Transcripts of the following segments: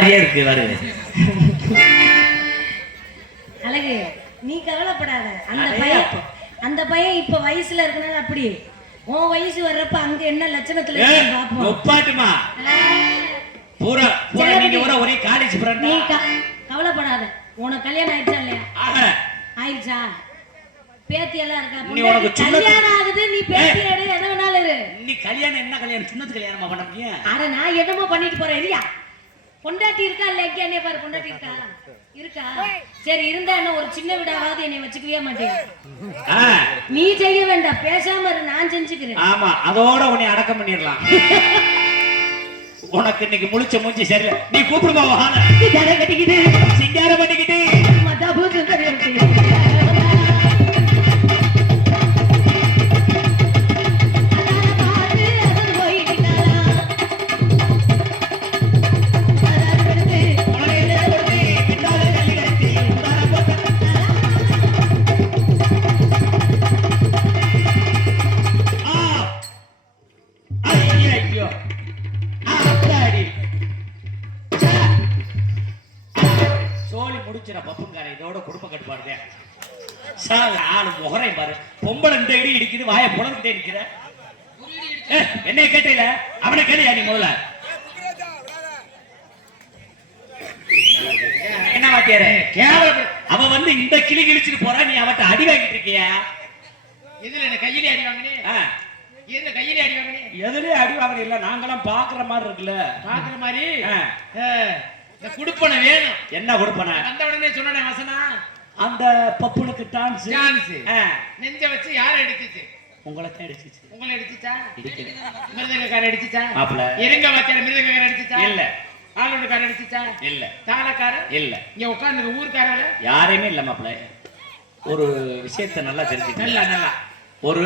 மாதிரியே இருக்கு வருது. அழகு நீ கவலைப்படாத. அந்த பையன் இப்ப வயசுல இருக்கனால அப்படி உன் வயசு வர்றப்ப அங்க என்ன லட்சணத்துல பாப்போம். பூரா நீங்க ஒரே காலேஜ் ஃப்ரெண்ட். நீ கவலைப்படாத. உனக்கு கல்யாணம் ஆயிடுச்சா இல்லையா? ஆயிடுச்சா? பேத்தி எல்லாம் இருக்கா? கல்யாணம் ஆகுது, நீ பேத்தி எடு, எதை வேணாலும் இரு. நீ கல்யாணம் என்ன கல்யாணம்? சுண்ணத்து கல்யாணமா பண்ணீங்க? அட நான் என்னமோ பண்ணிட்டு போறேன். இல்லையா பொண்டாட்டி இருக்கா இல்ல? என்னைய பாரு, பொண்டாட்டி இருக்கா? இருக்கா? சரி, இருந்தா என்ன ஒரு சின்ன விடாவது என்னை வச்சுக்கவே மாட்டேன். நீ செய்ய வேண்டாம், பேசாம இரு, நான் செஞ்சுக்கிறேன். ஆமா, அதோட உன்னை அடக்கம் பண்ணிடலாம். உனக்கு இன்னைக்கு முழிச்ச மூஞ்சி சரியில்லை. நீ கூப்பிடுமா? தடை கட்டிக்கிட்டு சிங்காரம் பண்ணிக்கிட்டு இதோட குடும்ப கட்டுப்பாடு. ஆளு முகரை பாரு, பொம்பளை இந்த இடி இடிக்குது, வாய புலந்துட்டே இருக்கிற. என்னைய கேட்டீல? அவனை கேளியா நீ முதல்ல? என்ன வாத்தியாரு அவன் வந்து இந்த கிளி கிழிச்சிட்டு போறா, நீ அவட்ட அடி வாங்கிட்டு இருக்கியா? இதுல என்ன கையிலே அடி வாங்கினே? என்ன கையிலே அடி வாங்கினே? எதுலயே அடி வாங்கின இல்ல, நாங்கெல்லாம் பாக்குற மாதிரி இருக்குல்ல. பாக்குற மாதிரி குடுப்பன வேணும். என்ன குடுப்பன? அந்த உடனே சொன்னே வசனா, அந்த பப்புனுக்கு டான்ஸ் நெஞ்ச வச்சு யார அடிச்சிச்சு? உங்களை தான் அடிச்சிச்சு. உங்களை அடிச்சிச்சா? மிருதங்கக்கார அடிச்சிச்சா? மாப்ள எருங்க வாத்தியார மிருதங்கக்கார அடிச்சிச்சா? இல்ல. ஆளுநர்கார அடிச்சிச்சா? இல்ல. தாளக்கார இல்ல. இங்க உட்கார்ந்து ஊர்க்காரல யாரையுமே இல்ல. மாப்ள ஒரு விஷயத்தை நல்லா தெரிஞ்சுக்க. நல்லா ஒரு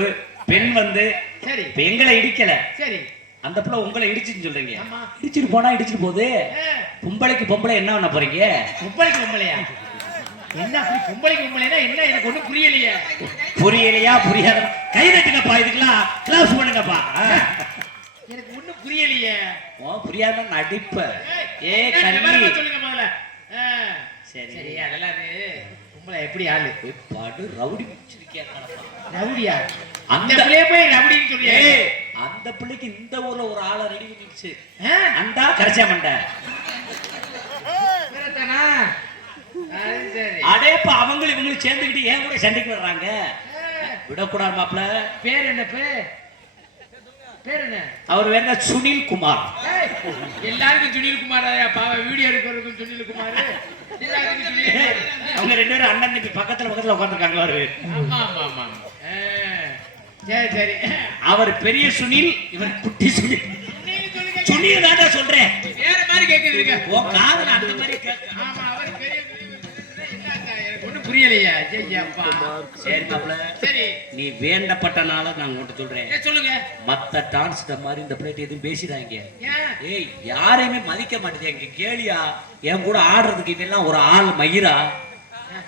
பெண் வந்து சரி எங்களை இடிக்கல, சரி அந்த பிள்ளை உங்களை இடிச்சுன்னு சொல்றீங்க. இடிச்சிட்டு போனா இடிச்சிட்டு போகுது. பொம்பளைக்கு பொம்பளை என்ன பண்ண போறீங்க? பொம்பளைக்கு பொம்பளையா? என்ன அப்படி பொம்பளைக்கு பொம்பளைனா என்ன? எனக்கு ஒண்ணும் புரியலையே. புரியலையா? புரியாத கை தட்டுங்கப்பா, இதுக்கெல்லாம் கிளாஸ் பண்ணுங்கப்பா. எனக்கு ஒண்ணும் புரியலையே. புரியாத நடிப்ப. கல்வி சொல்லுங்க முதல்ல. சரி சரி, அதெல்லாம் பொம்பளை எப்படி ஆளு? பாடு ரவுடி பிடிச்சிருக்கியா? ரவுடியா? அந்த பிள்ளைய போய் ரவுடின்னு சொல்லியே. அந்த பிள்ளைக்கு இந்த ஊர்ல ஒரு ஆளை ரெடி பண்ணிடுச்சு. அந்த கரைச்சா மண்ட அடேப்பா, அவங்களும் இவங்களும் சேர்ந்துக்கிட்டு ஏன் கூட சண்டைக்கு வர்றாங்க. விடக்கூடாது மாப்ள. பேர் என்ன? பேர் என்ன? அவர் வேற சுனில் குமார். எல்லாருக்கும் சுனில் குமார். வீடியோ எடுக்கிறதுக்கும் சுனில் குமார். அவங்க ரெண்டு பேரும் அண்ணன் தம்பி பக்கத்துல உட்காந்துருக்காங்க. அவரு சரி சரி, அவர் பெரிய சுனில், இவர் குட்டி சுனில். சுனில் தான் சொல்றேன், வேற மாதிரி கேக்குதுங்க. ஓ காதுல அந்த மாதிரி கேக்கு. ஆமா, அவர் பெரிய ஒண்ணும் புரியலையா? சரி மாப்ள, சரி நீ வேண்டப்பட்டனால நான் உங்கள்கிட்ட சொல்றேன். சொல்லுங்க. மத்த டான்ஸ் மாதிரி இந்த பிளேட் எதுவும் பேசிடாங்க. ஏய், யாரையுமே மதிக்க மாட்டேங்க. கேளியா என் கூட ஆடுறதுக்கு இவெல்லாம் ஒரு ஆள் மயிரா,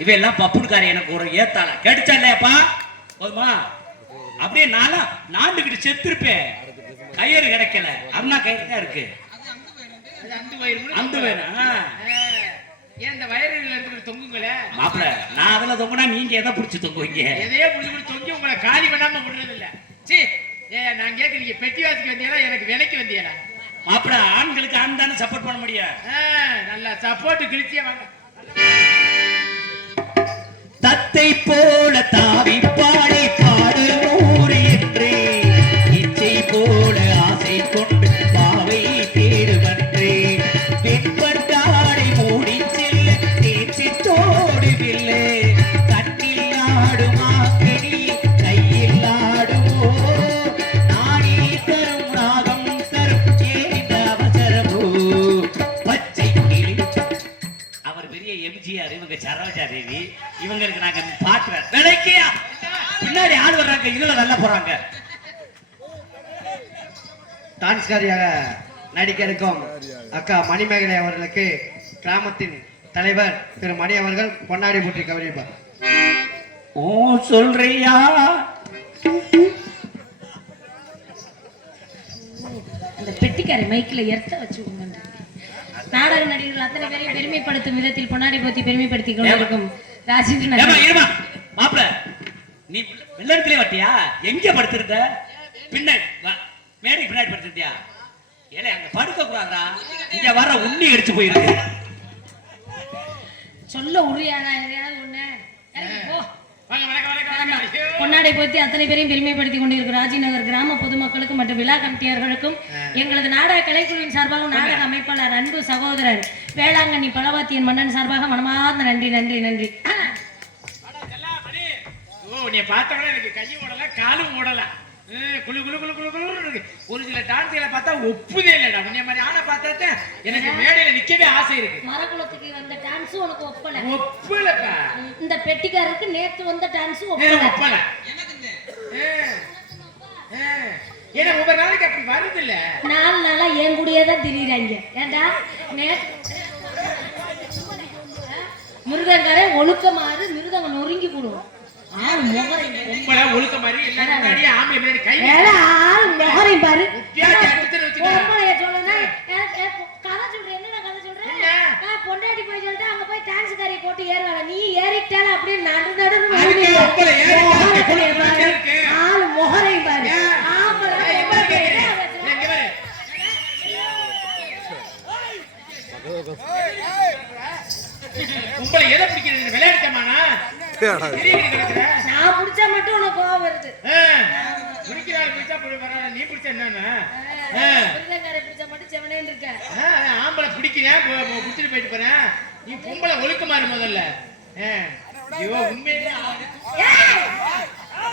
இவெல்லாம் பப்புனுக்கார எனக்கு ஒரு ஏத்தால கேட்டுச்சா இல்லையாப்பா? போதுமா? அப்படியே நாண்டுகிட்டு செத்துருப்பேன். கயிறு கிடைக்கல, அண்ணா கயிறு தான் இருக்கு. அந்த வயிறு ஏன் இந்த வயரில் இருக்கிற தொங்குங்களே மாப்பிள, நான் அதுல தொங்குனா நீங்க எதை பிடிச்சி தொங்குவீங்க? எதையே பிடிச்சி தொங்கி உங்களை காலி பண்ணாம விடுறது இல்ல. சீ, நான் கேட்க, நீங்க பெட்டி வாசிக்க வந்தீங்களா எனக்கு விலைக்கு வந்தீங்களா? மாப்பிள, ஆண்களுக்கு ஆண் தானே சப்போர்ட் பண்ண முடியும். நல்லா சப்போர்ட் கிழிச்சியா வாங்க. தத்தை போல தாவி பாடி பாடு ஊரு என்று இச்சை போல ஆசை கொண்டு பாவை தேடுவன்றே வெண்பட்டாடை மூடி செல்ல தேச்சி தோடுவில்லை கண்ணில் ஆடும் ஆக்கடி கையில் ஆடுவோ நாடி தரும் ராகம் தரும் ஏந்த அவசரமோ பச்சை கிளி. அவர் பெரிய எம்ஜிஆர், இவங்க சரோஜா தேவி. இவங்களுக்கு நாங்க பாக்குற விலைக்கியா பின்னாடி ஆள் வர்றாங்க, இதுல நல்லா போறாங்க. டான்ஸ்காரியாக நடிக்க இருக்கும் அக்கா மணிமேகலை அவர்களுக்கு கிராமத்தின் தலைவர் திரு மணி அவர்கள் பொன்னாடி போற்றி கவனிப்பார். ஓ சொல்றியா? அந்த பெட்டிக்காரி மைக்கில் எர்த்த வச்சு நாடகம் நடிகர்கள் அத்தனை பேரையும் பெருமைப்படுத்தும் விதத்தில் பொன்னாடி போத்தி பெருமைப்படுத்திக் கொண்டிருக்கும் ராஜேந்திரன் ஏமா நடிகர். இருமா மாப்பிள நீ வெள்ளத்திலே வட்டியா எங்க படுத்திருந்த பின்னாடி மேடை பின்னாடி படுத்திருந்தியா ஏலே அங்க படுக்க கூடாதா இங்க வர உண்ணி அடிச்சு போயிருக்கு சொல்ல உரியாடா எதையாவது ஒண்ணு இறங்கி போ. வாங்க வணக்கம் வணக்கம் வணக்கம் ஐயோ. பொன்னாடை போத்தி அத்தனை பேரையும் பெருமைப்படுத்திக் கொண்டிருக்கும் ராஜிநகர் கிராம பொதுமக்களுக்கும் மற்றும் விழா கமிட்டியாளர்களுக்கும் எங்களது நாடக கலைக்குழுவின் சார்பாகவும் நாடக அமைப்பாளர் அன்பு சகோதரர் வேளாங்கண்ணி பலவாத்தியன் மன்னன் சார்பாக மனமார்ந்த நன்றி நன்றி நன்றி. ஓ நீ பார்த்தவன எனக்கு கையும் ஓடல காலும் ஓடல குளு குளு குளு குளு குளு இருக்கு. ஒரு சில டான்ஸ்களை பார்த்தா ஒப்புதே இல்லடா உன்னை மாதிரி ஆளை பார்த்தா எனக்கு மேடையில நிக்கவே ஆசை இருக்கு. மரக்குளத்துக்கு வந்த டான்ஸும் உனக்கு ஒப்பல. ஒப்புலப்பா இந்த பெட்டிக்காரருக்கு நேத்து வந்த டான்ஸும் ஒப்பல ஒப்பல. ஏன்னா ஒவ்வொரு நாளைக்கு அப்படி வருது இல்ல 4 நாளா என் கூடயே தான் திரியிறாங்க. ஏண்டா மிருதங்காரன் ஒழுக்கமாறு மிருதங்க நொறுங்கி போடுவோம். ஆள் முகரையும் உங்களை ஒழுக்க மாதிரி எல்லாரும் முன்னாடியே ஆம்பளை முன்னாடி கை ஆள் முகரையும் பாரு. உத்தியாச்சி அடிச்சுன்னு வச்சுக்கோ. பொம்பளைய சொல்லணும்னா, கதை சொல்றேன். என்னடா கதை சொல்றேன்? பொண்டாட்டி போய் சொல்லிட்டு அங்க போய் டான்ஸ் காரி போட்டு ஏறுவாங்க. நீ ஏறிட்டால அப்படியே நடு நடுன்னு அதுக்கு உங்களை முகரையும் பாரு. இருக்கு. ஆள் முகரையும் பாரு. ஆம்பளை எங்க பொம்பளை இருக்கு? என்ன பேசுறா? இங்க பாரு. உங்களை எதை பிடிக்கிறது விளையாடுத்தமானா நான் புடிச்சா மட்டும் உனக்கு கோவம் வருது. பிடிக்கிறாள் பிடிச்சா பரவாயில்ல நீ பிடிச்ச என்னன்னு மிருதங்காரை பிடிச்சா மட்டும் செவனேன்னு இருக்க. ஆம்பளை பிடிக்கிறேன் பிடிச்சிட்டு போயிட்டு போறேன் நீ பொம்பளை ஒழுக்கமாறு முதல்ல ஐயோ உண்மையிலே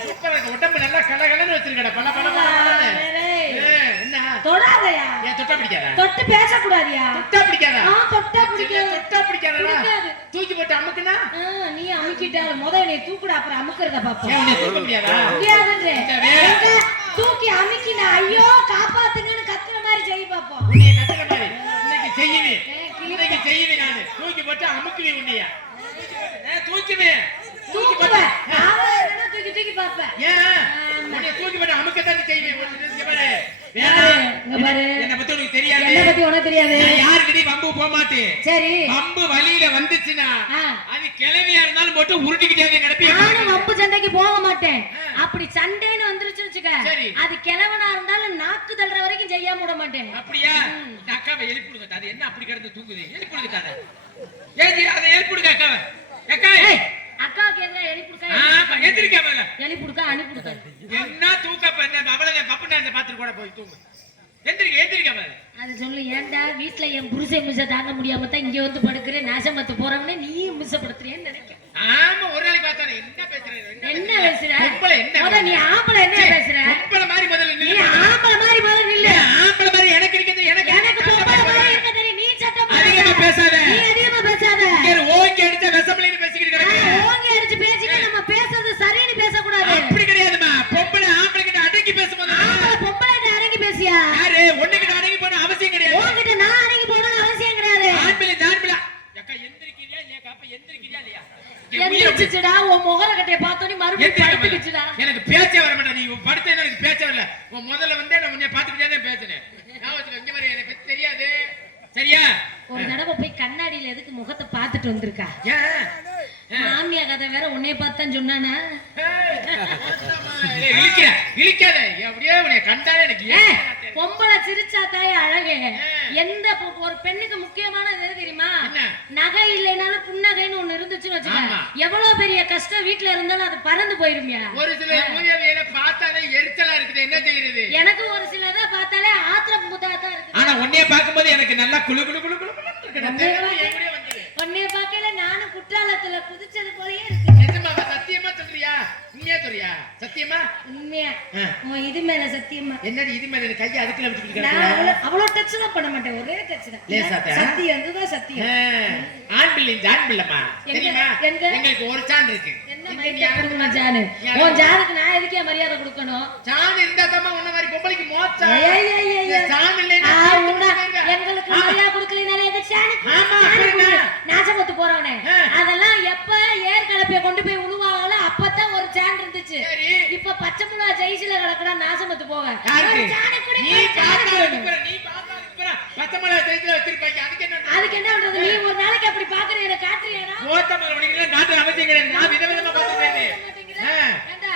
சூப்பரா இருக்கு. உடம்பு நல்லா கலகலன்னு வச்சிருக்கடா பல பல என்ன தொடாதயா. ஏன் தொட்டா பிடிக்காதா தொட்டு பேசக்கூடாதியா. தொட்டா பிடிக்காதா தொட்டா பிடிக்காது. தொட்டா பிடிக்காதா பிடிக்காது. தூக்கி போட்டு அமுக்குனா நீ அமுக்கிட்டாலும் முதல்ல நீ தூக்குடா அப்புறம் அமுக்கிறத பாப்போம். ஏன் உன்னை தூக்க முடியாதா முடியாதுன்றே. இந்த வேலை. எங்க தூக்கி அமுக்கினா ஐயோ காப்பாத்துங்கன்னு கத்துற மாதிரி செய்ய பாப்போம். உன்னை கத்துற மாதிரி இன்னைக்கு செய்யுவே இன்னைக்கு செய்யுவே நானு தூக்கி போட்டு அமுக்குவே உன்னையா தூக்குவேன் தூக்கி போட்டு தூக்கி தூக்கி பாப்பேன். ஏன் உன்னை தூக்கி போட்டு அமுக்கத்தான் செய்வேன் இங்க பாரு இங்க பாரு. என்ன பத்தி உனக்கு தெரியாது என்ன பத்தி உனக்கு தெரியாது. நான் யாருக்கிட்டையும் வம்பு போக மாட்டேன். சரி வம்பு வழியில வந்துச்சுன்னா ஆ. அது கிளவியா இருந்தாலும் போட்டு உருட்டிக்கிட்டே கிடப்பியா நானும் வம்பு சண்டைக்கு போக மாட்டேன். அப்படி சண்டைன்னு வந்துருச்சுன்னு வச்சுக்க சரி. அது கிழவனா இருந்தாலும் நாக்கு தள்ளுற வரைக்கும் செய்யாம விட மாட்டேன். அப்படியா இந்த அக்காவை எழுப்பிடுங்க அது என்ன அப்படி கிடந்து தூங்குது எழுப்பிடுங்க தானே ஏஜி அதை எழுப்பிடுங்க அக்காவை அக்கா அக்காவுக்கு எதிராக எழுப்பிடுக்கா ஆமா எந்திரிக்காமல எழுப்பிடுக்கா அனுப்பிடுக்கா. என்ன தூக்க அவளை பப்பு நான் பார்த்துட்டு கூட போய் தூங்கு எந்திரிக்காம அது சொல்லு. ஏன்டா வீட்டுல என் புருஷன் மிஸ்ஸ தாங்க முடியாம தான் இங்க வந்து படுக்கிறேன் நாசமத்து போறவனே நீயும் மிஸ்ஸப்படுத்துறேன்னு நினைக்கிறேன். ஆமா ஒரு நாளைக்கு பார்த்தானே என்ன பேசுற என்ன பேசுற? பொம்பளை என்ன முத நீ ஆம்பளை என்ன பேசுற? பொம்பளை மாதிரி முதல்ல நீ நில்லு ஆம்பளை மாதிரி முதல்ல நில்லு. ஆம்பளை மாதிரி எனக்கு இருக்குது எனக்கு பொம்பளை மாதிரி இருக்க தெரியும். நீ சட்டம் அதிகமா பேசாத நீ அதிகமா பேசாத. ஓங்கி அடிச்சா விஷமலைன்னு பேசிக்கிட்டு கிடக்கு ஓங்கி அடிச்சு பேசிட்டு நம்ம பேசுறது சரின்னு பேசக்கூடாது. அப்படி கிடையாதுமா பொம்பளை ஆம்பளை கிட்ட அடங்கி பேசும்போது ஆம்பளை பொம்பளை அடங்கி பேசியா? யாரு ஒண்ணுகிட்ட அடங்கி போன அவசியம் கிடையாது உன்கிட்ட நான் அடங்கி போகணும்னு அவசியம் கிடையாது. ஆண்பிளை தாண்பிளா அக்கா எந்திரிக்கிறியா இல்லையா அப்ப எந்திரிக்கிறியா இல்லையா எந்திரிச்சுடா உன் முகர கட்டைய பார்த்தோனே மறுபடியும் படுத்துக்கிச்சுடா. எனக்கு பேச்சே வர மாட்டா நீ படுத்தேன்னு எனக்கு பேச்சே வரல உன் முதல்ல வந்தே நான் உன்னை பார்த்துக்கிட்டே தான் பேசுனேன் ஞாபகத்துல இங்க மாதிரி எனக்கு பத்தி தெரியாது சரியா ஒரு தடவை போய் கண்ணாடியில எதுக்கு முகத்தை பார்த்துட்டு வந்திருக்கா? ஏன் மாமியா கதை வேற உன்னைய பார்த்தான் சொன்னானா? இழிக்காத அப்படியே உன்னை கண்டாலே எனக்கு பொம்பளை சிரிச்சா தாய் அழகு. எந்த ஒரு பெண்ணுக்கு முக்கியமானது எது தெரியுமா? நகை இல்லைனாலும் புன்னகைன்னு ஒண்ணு இருந்துச்சுன்னு வச்சுக்க எவ்வளவு பெரிய கஷ்டம் வீட்டுல இருந்தாலும் அது பறந்து போயிருமியா. ஒரு சில மூவியில பார்த்தாலே எரிச்சலா இருக்குது என்ன செய்யறது எனக்கு ஒரு சிலதை பார்த்தாலே ஆத்திரம் முதாதான் இருக்கு. ஆனா உன்னைய பார்க்கும்போது எனக்கு நல்லா குளு குளு குளு குளு உன்னைய பார்க்கல நானும் குற்றாலத்துல குதிச்சது போலயே இருக்கு. சத்தியமா சொல்றியா உண்மையா சொல்றியா சத்தியமா உண்மையா உன் இது மேல சத்தியமா. என்னடி இது மேல கையை அதுக்குள்ள வச்சுக்கிட்டு நான் அவ்வளவு டச் தான் பண்ண மாட்டேன். ஒரே டச் தான். சத்தியம் இதுதான் சத்தியம். ஆண் பிள்ளை ஆண் பிள்ளைமா தெரியுமா எங்க எங்களுக்கு ஒரு சான் இருக்கு என்ன மைக்க கொடுக்கணும் ஜானு? உன் ஜானுக்கு நான் எதுக்கே மரியாதை கொடுக்கணும்? சான் இருந்தா தான் உன்ன மாதிரி பொம்பளைக்கு மோச்சா சான் இல்லைன்னா எங்களுக்கு மரியாதை கொடுக்கலனாலே எங்க சானுக்கு நாசமத்து போறவனே அதெல்லாம் எப்ப ஏர் கலப்பைய கொண்டு போய் உழுவாங்களோ அப்பதான் ஒரு சான் இருந்துச்சு. இப்ப பச்சை முளா ஜெயிசில கிடக்குறா நாசமத்து போக. நீ பார்த்தா பச்சை மிளகாய் ஜெயிசில வச்சிருப்பாங்க அதுக்கு என்ன ஓத்தமலை உடைக்கல நாட்டு அவசியம் கிடையாது. நான் விதவிதமா பார்த்துக்கிறேன்.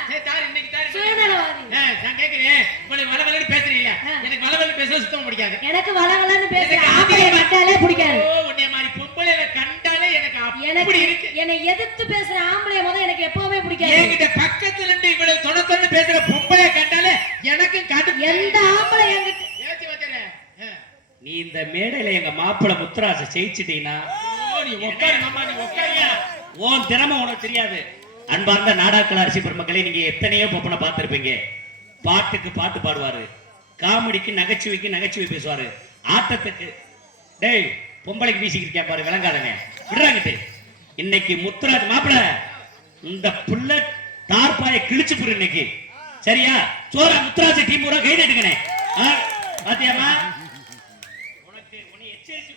சரி தாரு இன்னைக்கு தாரு. சுயநலவாதி. நான் கேக்குறேன் உங்களுக்கு வளவலன்னு பேசுறீங்க. எனக்கு வளவலன்னு பேச சுத்தமா பிடிக்காது. எனக்கு வளவலன்னு பேசுற ஆம்பளை கண்டாலே பிடிக்காது. ஓ உன்னை மாதிரி பொம்பளைல கண்டாலே எனக்கு அப்படி இருக்கு. என்னை எதிர்த்து பேசுற ஆம்பளை முத எனக்கு எப்பவுமே பிடிக்காது. என்கிட்ட பக்கத்துல இருந்து இவ்வளவு தொடர்ந்து பேசுற பொம்பளை கண்டாலே எனக்கு காட்டு. எந்த ஆம்பளை என்கிட்ட ஏத்தி வச்சறே. நீ இந்த மேடையில எங்க மாப்பிள முத்துராஜ ஜெயிச்சிட்டீங்கன்னா நீ உட்காரு மாமா, நீ உட்காரியா? உன் திறமை உனக்கு தெரியாது. அன்பார்ந்த நாடாக்கள் அரிசி பெருமக்களே, நீங்க எத்தனையோ பொப்பனை பார்த்திருப்பீங்க. பாட்டுக்கு பாட்டு பாடுவாரு, காமெடிக்கு நகைச்சுவைக்கு நகைச்சுவை பேசுவாரு, ஆட்டத்துக்கு டேய் பொம்பளைக்கு வீசிக்கிட்டு பாரு விளங்காதனே விடுறாங்கிட்டு. இன்னைக்கு முத்துராஜ் மாப்பிள இந்த புள்ள தார்பாயை கிழிச்சு போரு இன்னைக்கு. சரியா? சோரா முத்துராஜ் டீம் பூரா கை தட்டுங்கனே. பாத்தியாமா? உனக்கு உன்னை எச்சரிச்சு.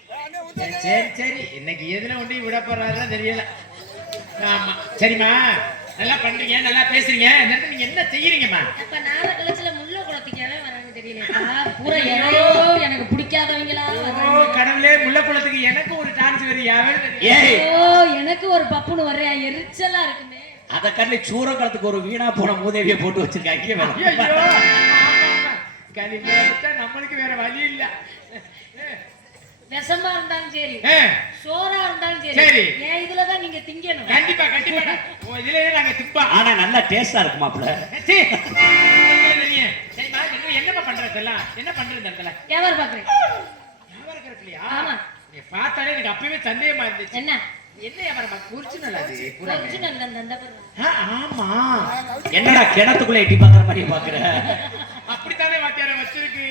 சரி சரி இன்னைக்கு எதுல ஒண்டி விட போறாரா தெரியல. ஆமா சரிம்மா, நல்லா பண்றீங்க, நல்லா பேசுறீங்க. நேரத்துல நீங்க என்ன செய்யறீங்கம்மா? அப்ப நார கலச்சல முள்ள குளத்துக்கவே வராங்க தெரியலப்பா. பூரா யாரோ எனக்கு பிடிக்காதவங்களா வராங்க. ஓ கடவுளே, முல்ல குளத்துக்கு எனக்கு ஒரு டான்ஸ் வரியாவே. ஏய் ஓ எனக்கு ஒரு பப்புன்னு வர்றியா, எரிச்சலா இருக்குமே. அத கண்ணு சூரக்காலத்துக்கு ஒரு வீணா போன மூதேவியை போட்டு வச்சிருக்காங்க. நம்மளுக்கு வேற வழி இல்ல. விஷமா இருந்தாலும் சரி, சோறா இருந்தாலும் சரி, சரி. ஏன் இதுலதான் நீங்க திங்கணும். கண்டிப்பா கண்டிப்பா இதுலயே நாங்க திப்பா. ஆனா நல்லா டேஸ்டா இருக்கு மாப்பிள. சரிம்மா, என்னம்மா பண்றது எல்லாம்? என்ன பண்றது இந்த இடத்துல? வியாபாரம் பாக்குறேன். வியாபாரம் இருக்கலையா? ஆமா. நீ பார்த்தாலே எனக்கு அப்பவே சந்தேகமா இருந்துச்சு. என்ன என்ன வியாபாரம்? ஒரிஜினல் அது பூரா. ஒரிஜினல் தான் தந்த பாரு. ஆமா, என்னடா கிணத்துக்குள்ள எட்டி பாக்குற மாதிரி பாக்குற? அப்படித்தானே வாத்தியார வச்சிருக்கு.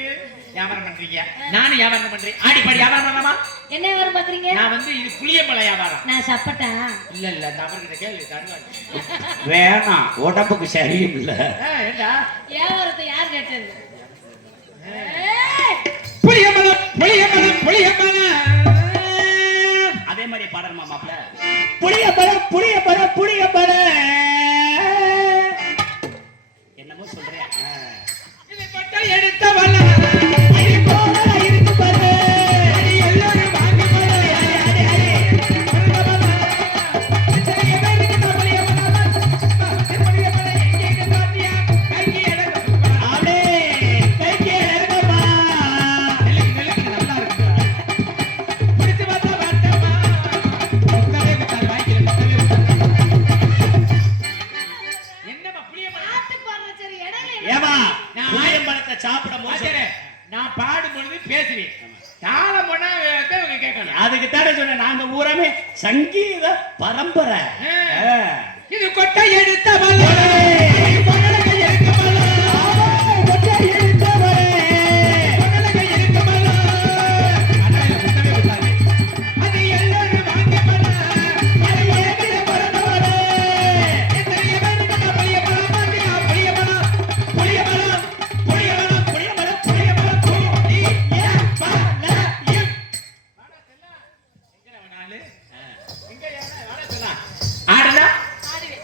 வியாபாரம் பண்றீங்க, நானும் வியாபாரம் பண்றேன். ஆடி பாடி வியாபாரம் பண்ணலாமா? என்ன வியாபாரம் பாக்குறீங்க? நான் வந்து இது புளியம்பழ வியாபாரம். நான் சப்பட்டா. இல்ல இல்ல அந்த அவர்கிட்ட கேளு தருவாங்க. வேணாம், உடம்புக்கு சரியும் இல்ல. ஏண்டா வியாபாரத்தை யார் கேட்டது? புளியம்பழம் புளியம்பழம் புளியம்பழம். அதே மாதிரி பாடணுமா மாப்பிள? புளியம்பழம் புளியம்பழம் புளியம்பழம். என்னமோ சொல்றியா? இதை பட்டா எடுத்த வல்ல இருக்கு பாரு. எல்லாரும் வாங்கி பாரு. சாப்பிடும் போது நான் பாடும் பொழுது பேசுவேன். தாளம் போனா அவங்க கேட்கணும். அதுக்கு தானே சொன்னேன், நாங்க ஊரமே சங்கீத பரம்பரை. இது கொட்டை எடுத்த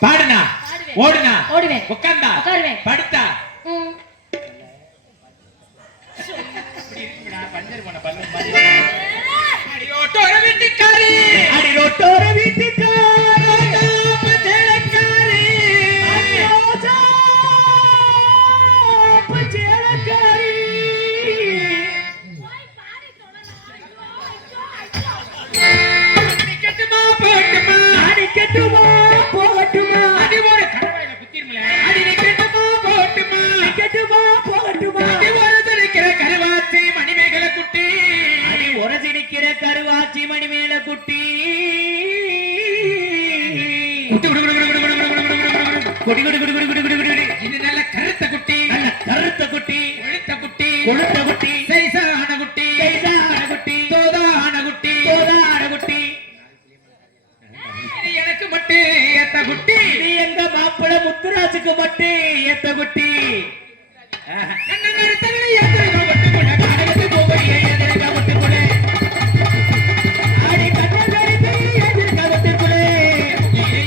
பாடுனா ஓடுனா ஓடுவேன், உட்கார்ந்தா உட்காருவேன், படுத்தா பஞ்சர் போன பல்லு மாதிரி. அடி ரோட்டோர வீட்டுக்காரி, அடி ரோட்டோர வீட்டுக்காரி, தேலக்காரி, சேலக்காரி. கட்டுமா போட்டுமா, அடி கட்டுமா போகட்டுமா, அடி ஒரு கடவாயில குத்திருமல, அடி கட்டுமா போட்டுமா, கட்டுமா போகட்டுமா, அடி ஒரு தெரிக்கிற கருவாச்சி மணிமேகலை குட்டி, அடி உரசி நிக்கிற கருவாச்சி மணி மேல குட்டி, குட்டி குடு குடு குடு குடு குடு குடு குடு குடி குடி குடி குடி குடி குடி குடி. இது நல்ல கருத்த குட்டி, நல்ல கருத்த குட்டி, கொழுத்த குட்டி, கொழுத்த குட்டி, சைசான குட்டி, சைசான குட்டி, தோதான குட்டி, தோதான குட்டி. இது எனக்கு மட்டும் ஏத்த குட்டி, இது எங்க மாப்பிள முத்துராஜுக்கு மட்டும் ஏத்த குட்டி. அண்ணன் நிறுத்தங்களை ஏத்துறதா பட்டு கூட காடகத்து போகறியே ஏத்துறதா பட்டு கூட, அடி கண்ணங்கரித்து ஏத்திருக்க பட்டுக்குள்ளே,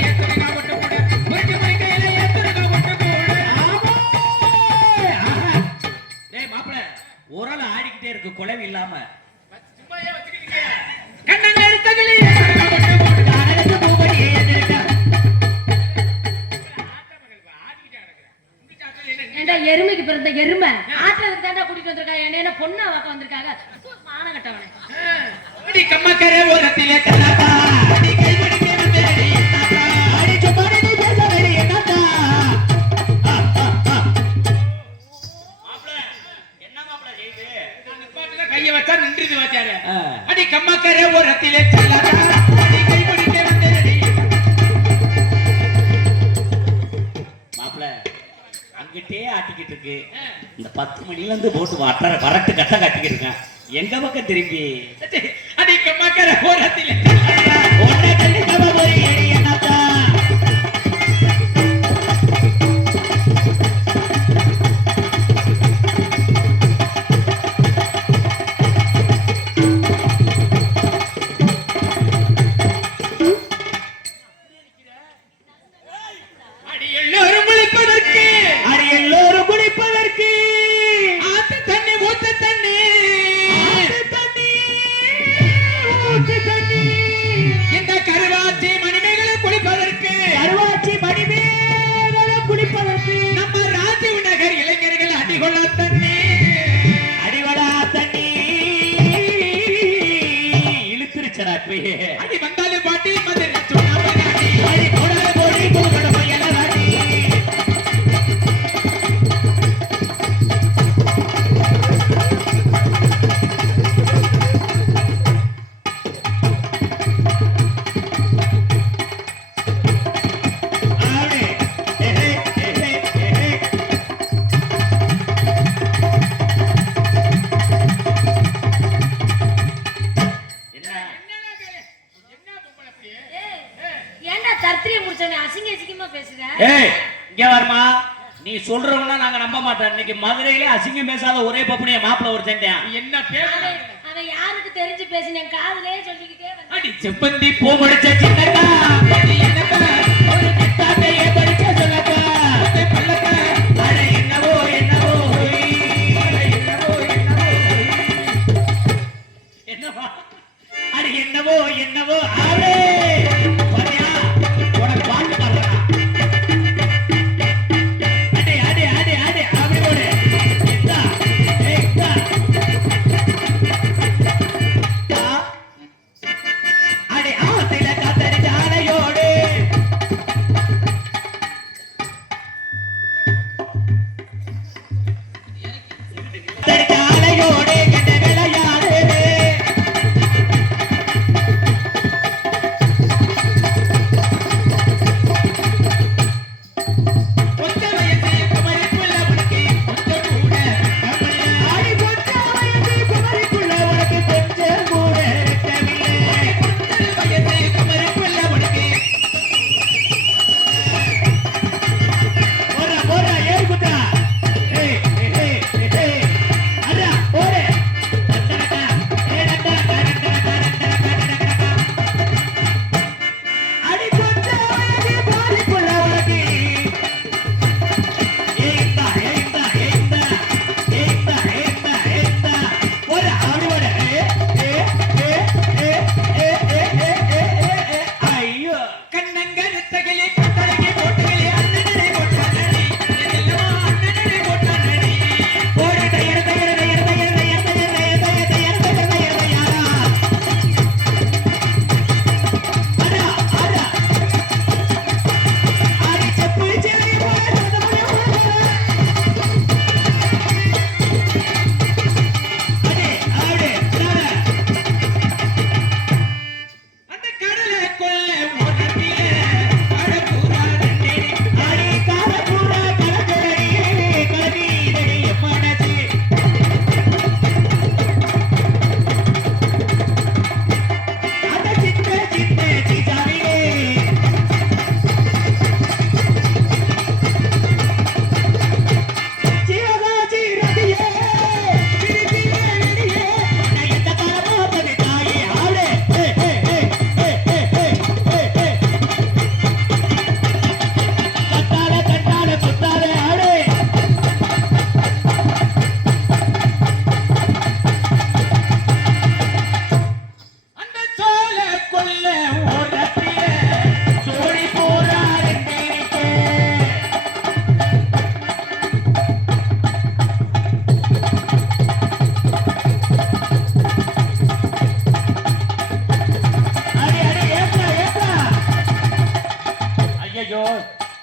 ஏத்துறதா பட்டு கூட, முறுக்கு முறுக்கையில ஏத்துறதா பட்டு கூட. ஆமா. ஆஹா. டேய் மாப்பிள, உரல கம்மக்கரை ஓரத்திலே கல்லாத்தா அடி கை பிடிக்க வந்தேடி என்னாத்தா அடி சும்மாடி நீ பேச வேடி என்னாத்தா என்ன மாப்பிள்ள ஜெயிது நான் பாட்டுல கைய வச்சா நின்றுது வாத்தியாரே ஆ. அடி கம்மக்கரை ஓரத்திலே கல்லாத்தா அடி கை பிடிக்க வந்தேடி மாப்பிள்ள அங்கிட்டே ஆட்டிக்கிட்டு இருக்கு இந்த 10 மணில இருந்து போட்டு வரட்டு கட்ட கட்டிக்கிட்டு இருக்கேன் எங்க பக்கம் திரும்பி அடி கம்மக்கரை ஓரத்திலே உன்னை கண்டிப்பா போறீங்க என்னத்தா அடி எல்லோரும் குளிப்பதற்கு அடி எல்லோரும் குடிப்பதற்கு ஆத்து தண்ணி ஊத்து தண்ணி இந்த கருவாச்சி மணிமேகலை குளிப்பதற்கு அருவாச்சி மணிமேகலை குடிப்பதற்கு நம்ம ராஜீவ் நகர் இளைஞர்கள் அடிகொள்ள தண்ணி அடிவடா தண்ணி இழுத்துருச்சடா இப்பயே அடி வந்தாலும் பாட்டி மதுரை சொன்னாடி அடி கொடல போடி பூகட போயலடி ஆளே ஏஹே ஏஹே ஏஹே என்ன ஏன்டா தர்த்திரிய முடிச்சவனே அசிங்க அசிங்கமா பேசுற ஏய் இங்க வரமா நீ சொல்றவனா நாங்க நம்ப மாட்டோம் இன்னைக்கு மதுரையிலே அசிங்கம் பேசாத ஒரே பப்புனிய மாப்பிள்ள ஒரு செஞ்சேன் என்ன பேச அவன் யாருக்கு தெரிஞ்சு பேசினேன் காதுலயே சொல்லிக்கிட்டே வந்தேன். அடி செப்பந்தி பூ முடிச்ச சின்னக்கா அடி என்னக்கா ஒரு கிட்டாட்டையே படிச்ச சொல்லக்கா பல்லக்கா அட என்னவோ என்னவோ ஹொய். என்னவோ என்னவோ என்னவா அட என்னவோ என்னவோ ஆளே வரியா உனக்கு பாட்டு பாடுறா அடே அடே அடே அடே அப்படி போடு இந்தா ஏய் இந்தா அடே ஆத்தில காத்தடி ஜாலையோடு காத்தடி ஜாலையோடு கண்ட விளையாடு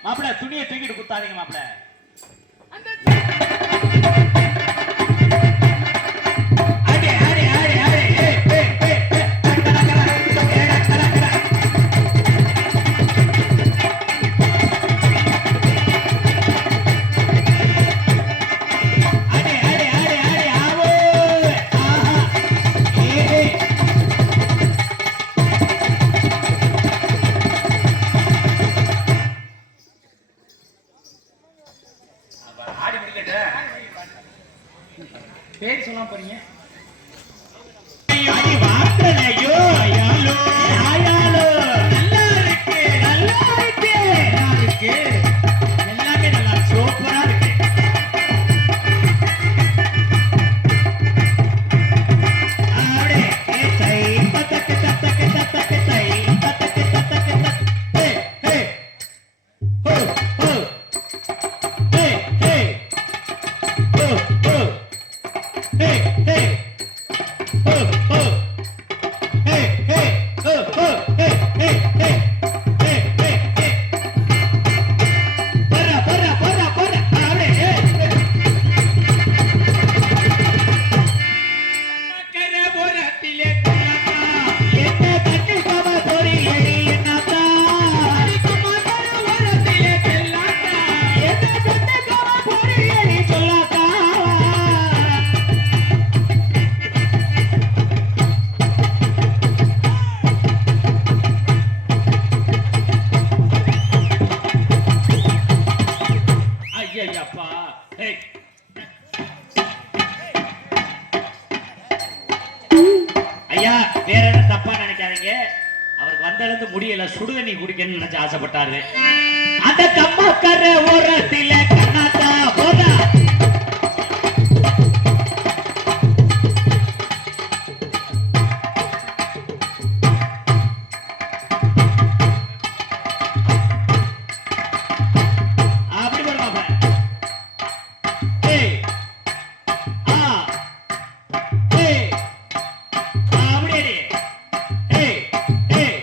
மாப்பிள துணியை தூக்கிட்டு குத்தாதீங்க மாப்பிள. அடி அடி அடி அடி ஏய் ஏய் ஏய் பேர் சொல்லாம போறீங்க. எல்லாமே நல்லா சூப்பரா இருக்கு. ஐயா வேற எதுவும் தப்பா நினைக்காதீங்க. அவருக்கு வந்ததுல முடியல, சுடுதண்ணி குடிக்கணும்னு நினைச்சு ஆசைப்பட்டாரு. அந்த கம்மாக்கர ஓரத்தில கண்ணாத்தா போதா அப்படி போடுவாங்க. ஏய் ஆ ஏய் அப்படியே ஏய் ஏய்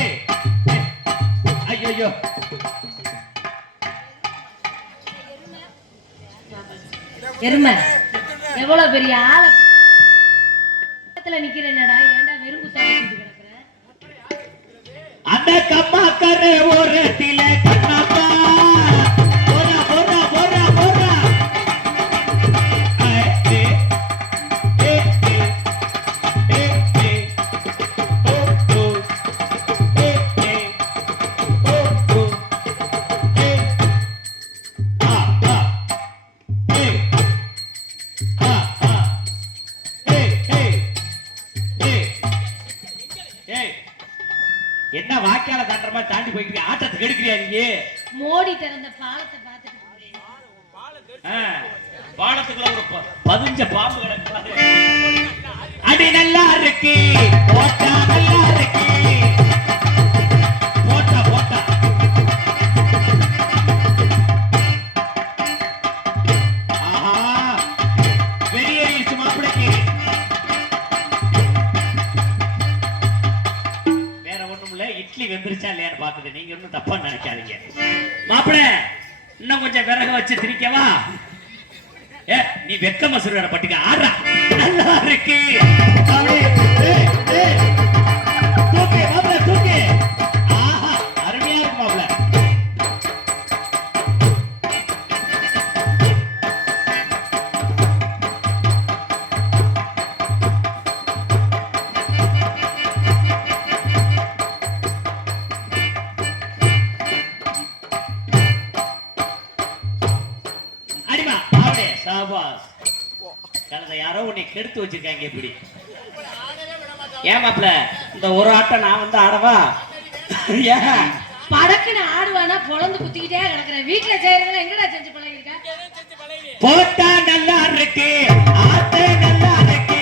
ஏய் ஐயோ எருமை எவ்வளவு பெரிய ஆள நிக்கிறேன்டா, ஏன்டா வெறும் குத்தா குத்திட்டு கிடக்குற? அந்த கம்மாக்கர ஓரத்தில கண்ணாத்தா போடா போடா போடா போடா ஏ ஏ ஏ ஏ ஓ ஓ ஏ ஏ ஓ ஓ ஏ ஆ ஆ ஏ ஆ ஆ ஏ ஏ ஏ ஏய் என்ன வாக்கியால தாண்டற மாதிரி தாண்டி போயிட்டு ஆட்டத்தை கெடுக்கிறியா நீ? மோடி திறந்த பாலத்தை பார்த்துட்டு பாலத்துக்குள்ள ஒரு பதிஞ்ச பாம்பு கிடக்கு. அடி நல்லா இருக்கு போட்டா, நல்லா இருக்கு போட்டா போட்டா. ஆஹா வெளியேறிடுச்சு மாப்பிளைக்கு. வேற ஒண்ணும் இல்ல, இட்லி வெந்துருச்சா இல்லையான்னு பாத்துட்டு நீங்க ஒன்னும் தப்பா நினைக்காதீங்க. மாப்பிள இன்னும் கொஞ்சம் விறகு வச்சு திரிக்கவா? ஏ நீ வெக்க மசூர பட்டுக்க ஆடுறா, நல்லா இருக்கு. அப்படியே, ஏய், ஏய், தூக்கு மாப்பிள தூக்கு. ஆஹா அருமையா இருக்கு மாப்பிள. அடிமா அப்படியே சாபாஸ். கலந்த யாரோ உன்னை கெடுத்து வச்சிருக்காங்க இப்படி. ஏன் மாப்பிள இந்த ஒரு ஆட்டம் நான் வந்து ஆடவா? ஏன் படக்குன்னு ஆடுவானா பொழந்து குத்திக்கிட்டே கிடக்குறேன். வீட்டுல செய்யறதுல எங்கடா செஞ்சு பழகிருக்க? போட்டா நல்லா இருக்கு, ஆட்ட நல்லா இருக்கு.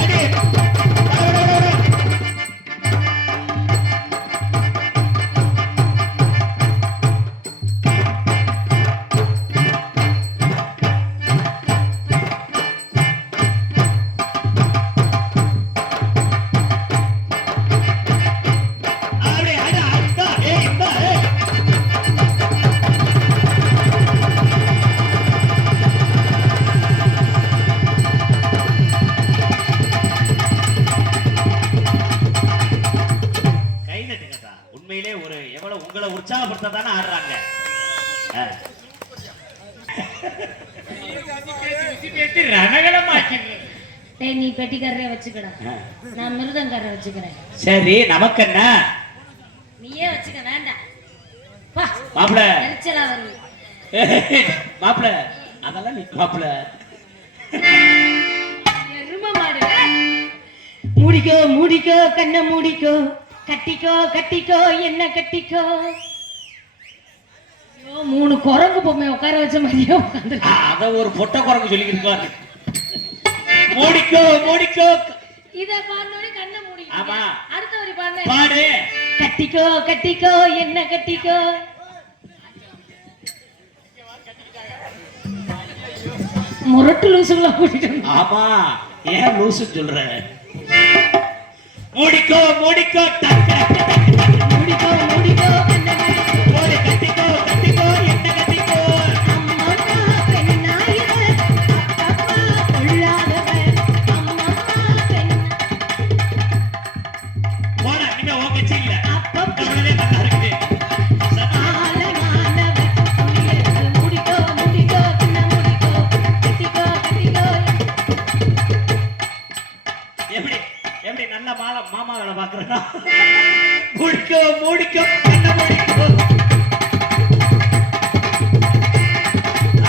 அடி. உற்சாகப்படுத்த தானே ஆடுறாங்க. டேய் நீ பெட்டிக்காரரே வச்சுக்கடா, நான் மிருதங்காரரை வச்சுக்கிறேன். சரி நமக்கு என்ன? நீயே வச்சுக்க, வேண்டாம். பா, மாப்பிள எரிச்சலா வருது. மாப்பிள அதெல்லாம் நீ மாப்பிள எருமை மாடு. மூடிக்கோ மூடிக்கோ கண்ணை மூடிக்கோ, கட்டிக்கோ கட்டிக்கோ என்ன கட்டிக்கோ. ஐயோ, 3 குரங்கு பொம்மை உட்கார வச்ச மாதிரியே உட்காந்து. அத ஒரு பொட்ட குரங்கு சொல்லிக்கிட்டு பாரு. மூடிக்கோ மூடிக்கோ. இத பாடுனோனே கண்ணை மூடி. ஆமா. அடுத்த வரி பாடு. பாடு. கட்டிக்கோ கட்டிக்கோ என்ன கட்டிக்கோ. முரட்டு லூசுகளா கூட்டிட்டு. ஆமா, ஏன் லூசு சொல்ற? மூடிக்கோ மூடிக்கோ மூடிக்கோ மூடிக்கோ கண்ணை மூடிக்கோ. மூடி கட்டிக்கோ கட்டிக்கோ என்ன கட்டிக்கோ. அம்மா பெண்ணாயிர அப்பா கொள்ளாதவன். அம்மா பெண் போடா, இனிமே உன் கட்சி இல்ல. அப்பா தமிழே நல்லா இருக்கு. மூடிக்கோ மூடிக்கோ கண்ணை மூடிக்கோ, கட்டிக்கோ கட்டிக்கோ. எப்படி எப்படி நல்ல மாமா வேலை பாக்குறா. மூடிக்கோ மூடிக்கோ கண்ணை மூடிக்கோ.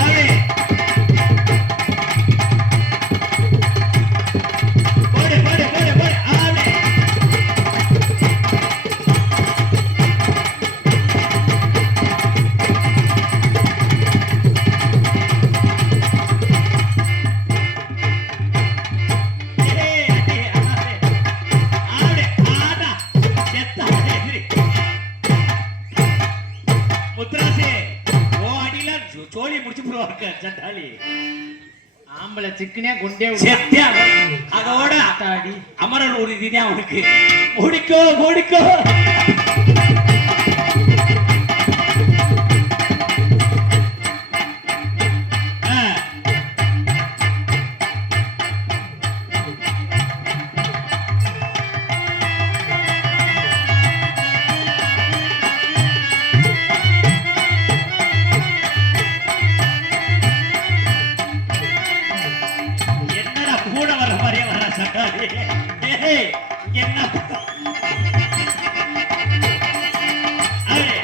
ஆளே. போடு போடு போடு போடு. ஆளே. ஏய், அடி, ஆளே. ஆளே, ஆடா. செத்தா, ஏறி. முத்துராசே, ஓ அடியில சோழி முடிச்சு போடுவாங்க சட்டாளி. ஆம்பளை சிக்கனே கொண்டே செத்தியா அதோட அடி அமரர் ஒரு இதுதான் அவனுக்கு. மூடிக்கோ மூடிக்கோ. ஆ. என்னடா கூட வர மாதிரியே வர சட்டாளி. ஏய், என்ன அரே.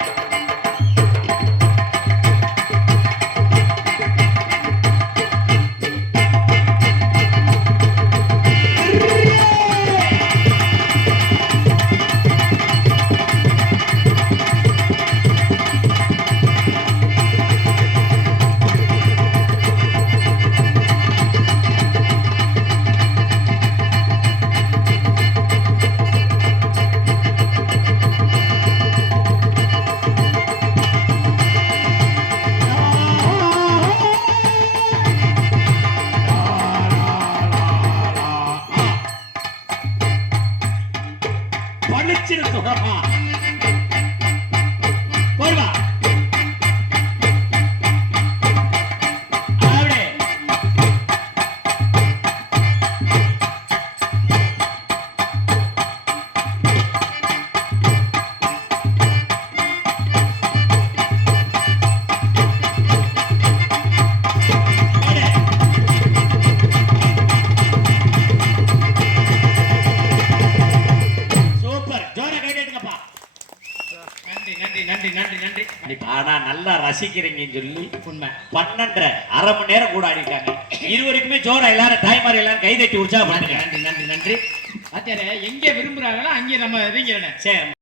பளிச்சிருக்கோமா போடுவா. ஆளே. போடு. சூப்பர், ஜோரா கைடேட்டுங்கப்பா. நன்றி நன்றி நன்றி நன்றி நன்றி. ஆனா நல்லா ரசிக்கிறீங்கன்னு சொல்லி உண்மை 12 அரை மணி நேரம் கூட ஆடிட்டாங்க. இருவருக்குமே ஜோரா எல்லாரும் தாய்மார் எல்லாரும் கை தட்டி உற்சாகப்படுத்துங்க. நன்றி நன்றி நன்றி. வாத்தியாரே எங்க விரும்புறாங்களோ அங்கே நம்ம இறங்கிறேன். சரி.